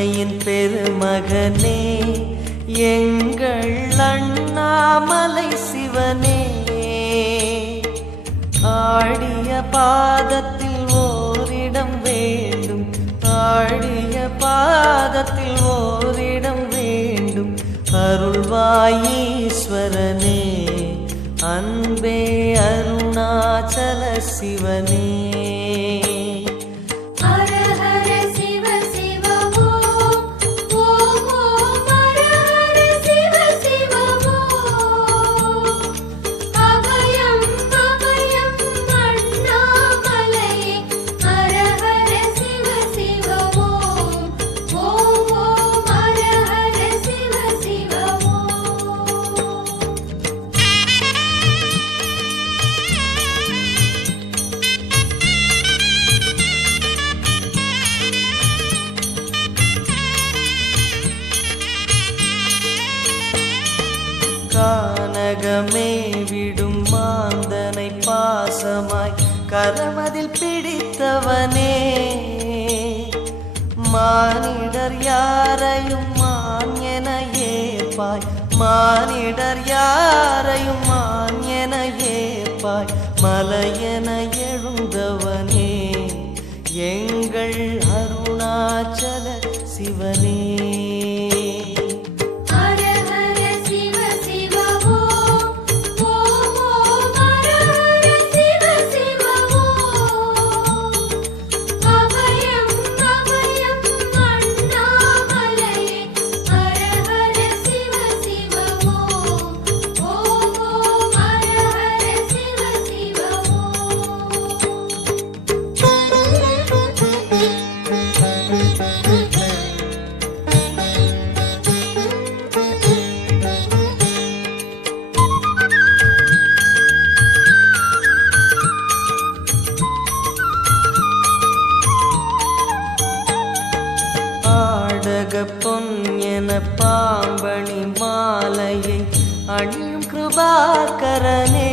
அன்னையின் பெருமகனே எங்கள் அண்ணாமலை சிவனே, ஆடிய பாதத்தில் ஓரிடம் வேண்டும், ஆடிய பாதத்தில் ஓரிடம் வேண்டும். அருள்வாயீஸ்வரனே, அன்பே அருணாச்சல சிவனே. கானகமே விடும் மாந்தனை பாசமாய் கரமதில் பிடித்தவனே, மானிடர் யாரையும் மான் என ஏற்பாய், மானிடர் யாரையும் மான் என ஏற்பாய். மலையென எழுந்தவனே எங்கள் அருணாச்சல சிவனே. பொன் என பாம்பணி மாலையை அணியும் கிருபாகரனே,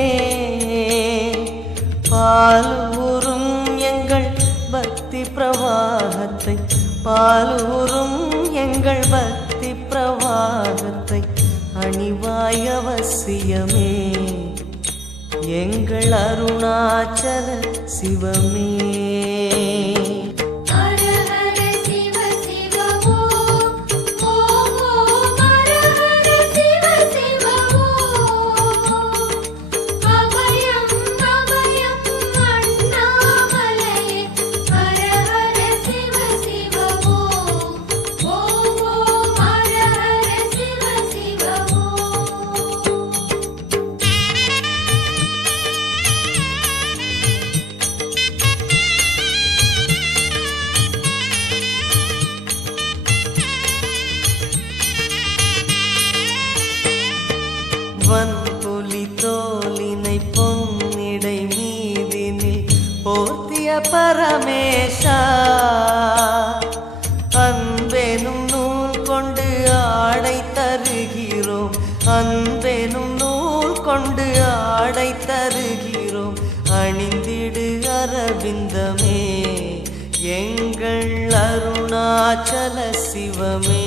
பாலூரும் எங்கள் பக்தி பிரவாகத்தை, பாலூரும் எங்கள் பக்தி பிரவாகத்தை அணிவாய் அவசியமே எங்கள் அருணாச்சல சிவமே. வன்புலி தோலினை பொன்னிடை மீதினில் போர்த்திய பரமேஷா, அன்பெனும் நூல் கொண்டு ஆடை தருகிறோம், அன்பெனும் நூல் கொண்டு ஆடை தருகிறோம். அணிந்திடு அரவிந்தமே எங்கள் அருணாச்சல சிவமே.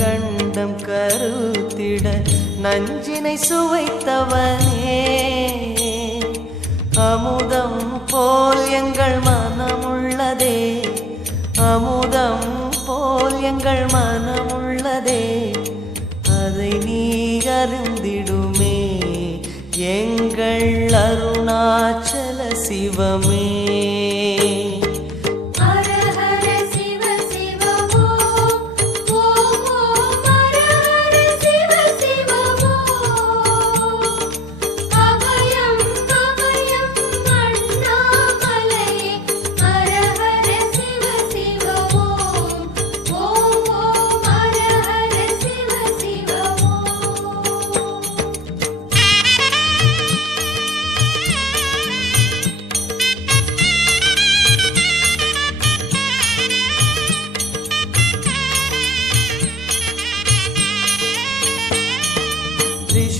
கண்டம் கருத்திட நஞ்சினை சுவைத்தவனே, அமுதம் போல் எங்கள் மனமுள்ளதே, அமுதம் போல் எங்கள் மனமுள்ளதே. அதை நீ அருந்திடுமே எங்கள் அருணாச்சல சிவமே. ஹர ஹர சிவ சிவ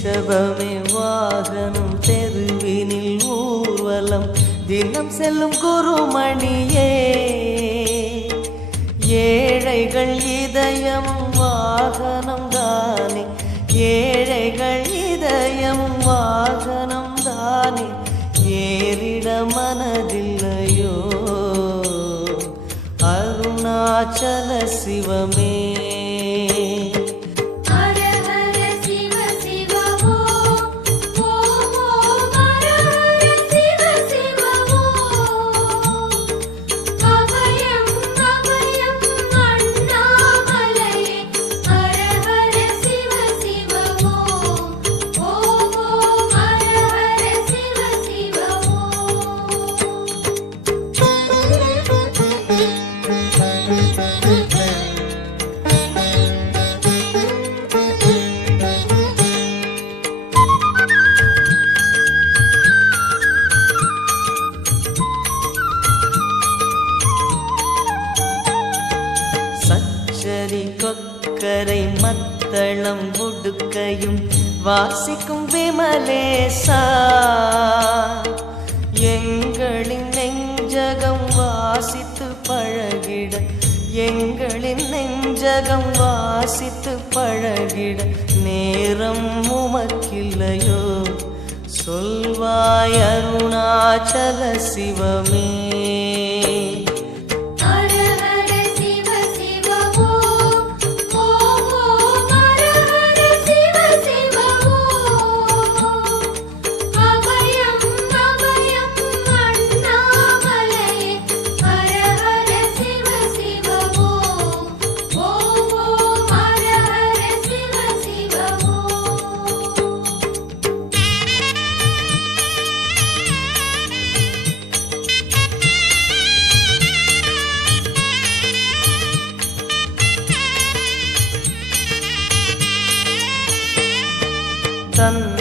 ரிஷபமே வாகனம் தெருவினில் ஊர்வலம் தினம் செல்லும் குருமணியே ஏழைகள் இதயமும் வாகனம் தானே ஏழைகள் இதயமும் வாகனம் தானே ஏறிட மனதில்லையோ அருணாச்சல சிவமே சரி கொக்கரை மத்தளம் உடுக்கையும் வாசிக்கும் விமலேசா எங்களின் நெஞ்சகம் வாசித்து பழகிட எங்களின் நெஞ்சகம் வாசித்து பழகிட நேரம் உமக்கில்லையோ சொல்வாய் அருணாச்சல சிவமே தன்